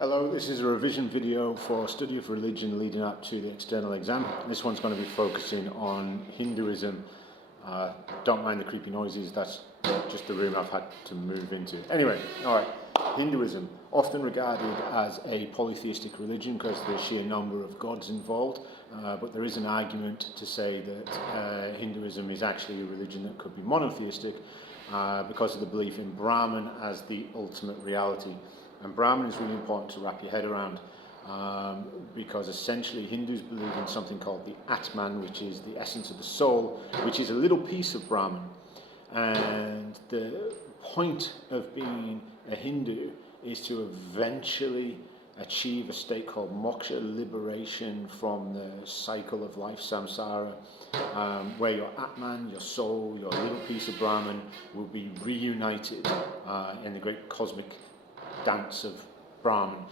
Hello, this is a revision video for Study of Religion leading up to the external exam. This one's going to be focusing on Hinduism. Don't mind the creepy noises, that's just the room I've had to move into. Anyway, alright, Hinduism, often regarded as a polytheistic religion because of the sheer number of gods involved, but there is an argument to say that Hinduism is actually a religion that could be monotheistic because of the belief in Brahman as the ultimate reality. And Brahman is really important to wrap your head around because essentially Hindus believe in something called the Atman, which is the essence of the soul, which is a little piece of Brahman. And the point of being a Hindu is to eventually achieve a state called moksha, liberation from the cycle of life, samsara, where your Atman, your soul, your little piece of Brahman will be reunited in the great cosmic dance of Brahman.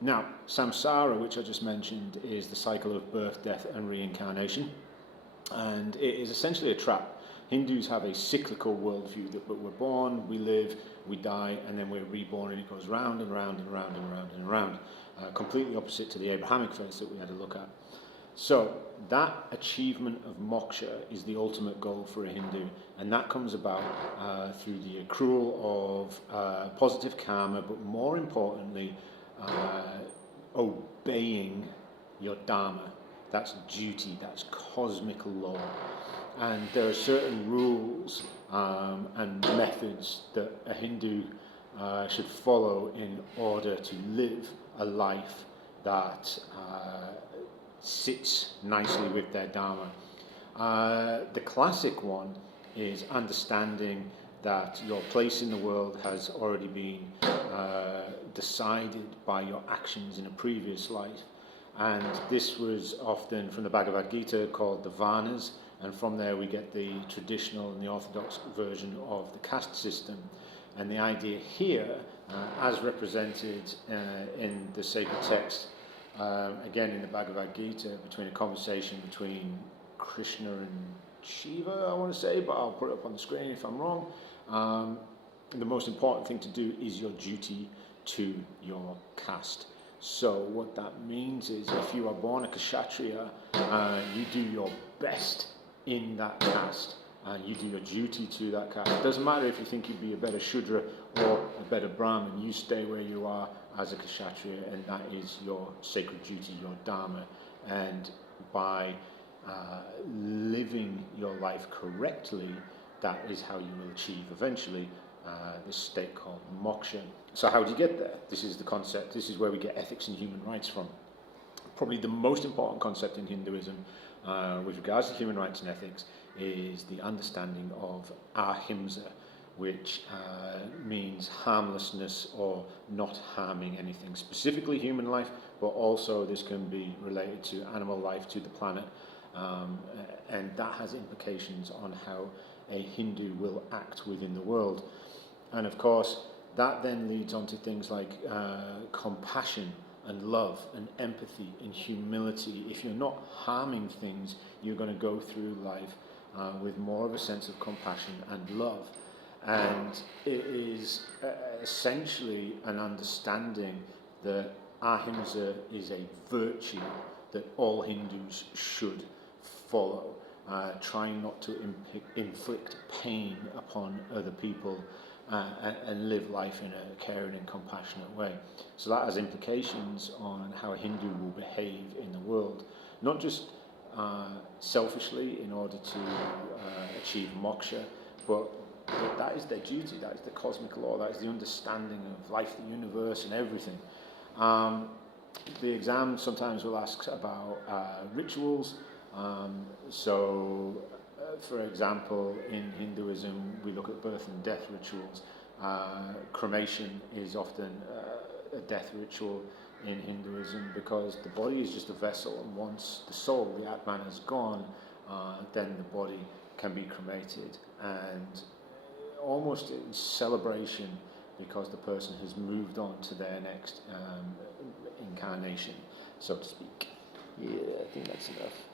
Now, samsara, which I just mentioned, is the cycle of birth, death and reincarnation, and it is essentially a trap. Hindus have a cyclical worldview that we're born, we live, we die, and then we're reborn, and it goes round and round and round and round and round. Completely opposite to the Abrahamic faith that we had a look at. So that achievement of moksha is the ultimate goal for a Hindu, and that comes about through the accrual of positive karma, but more importantly, obeying your dharma. That's duty, that's cosmic law. And there are certain rules and methods that a Hindu should follow in order to live a life that sits nicely with their dharma. The classic one is understanding that your place in the world has already been decided by your actions in a previous life, and this was often from the Bhagavad Gita called the Varnas, and from there we get the traditional and the orthodox version of the caste system. And the idea here, as represented in the sacred text, again in the Bhagavad Gita, between a conversation between Krishna and Shiva, I want to say, but I'll put it up on the screen if I'm wrong. The most important thing to do is your duty to your caste. So what that means is if you are born a Kshatriya, you do your best in that caste, and you do your duty to that caste. It doesn't matter if you think you'd be a better Shudra or a better Brahmin, you stay where you are as a Kshatriya, and that is your sacred duty, your dharma. And by living your life correctly, that is how you will achieve eventually this state called moksha. So how do you get there? This is the concept. This is where we get ethics and human rights from. Probably the most important concept in Hinduism with regards to human rights and ethics is the understanding of ahimsa, which means harmlessness or not harming anything, specifically human life, but also this can be related to animal life, to the planet, and that has implications on how a Hindu will act within the world. And of course, that then leads on to things like compassion and love and empathy and humility. If you're not harming things, you're going to go through life with more of a sense of compassion and love. And it is essentially an understanding that ahimsa is a virtue that all Hindus should follow, trying not to inflict pain upon other people and live life in a caring and compassionate way. So that has implications on how a Hindu will behave in the world, not just selfishly in order to achieve moksha, but that is their duty, that is the cosmic law, that is the understanding of life, the universe and everything. The exam sometimes will ask about rituals. For example, in Hinduism, we look at birth and death rituals. Cremation is often a death ritual in Hinduism because the body is just a vessel, and once the soul, the Atman, is gone, then the body can be cremated, and almost in celebration because the person has moved on to their next incarnation, so to speak. Yeah, I think that's enough.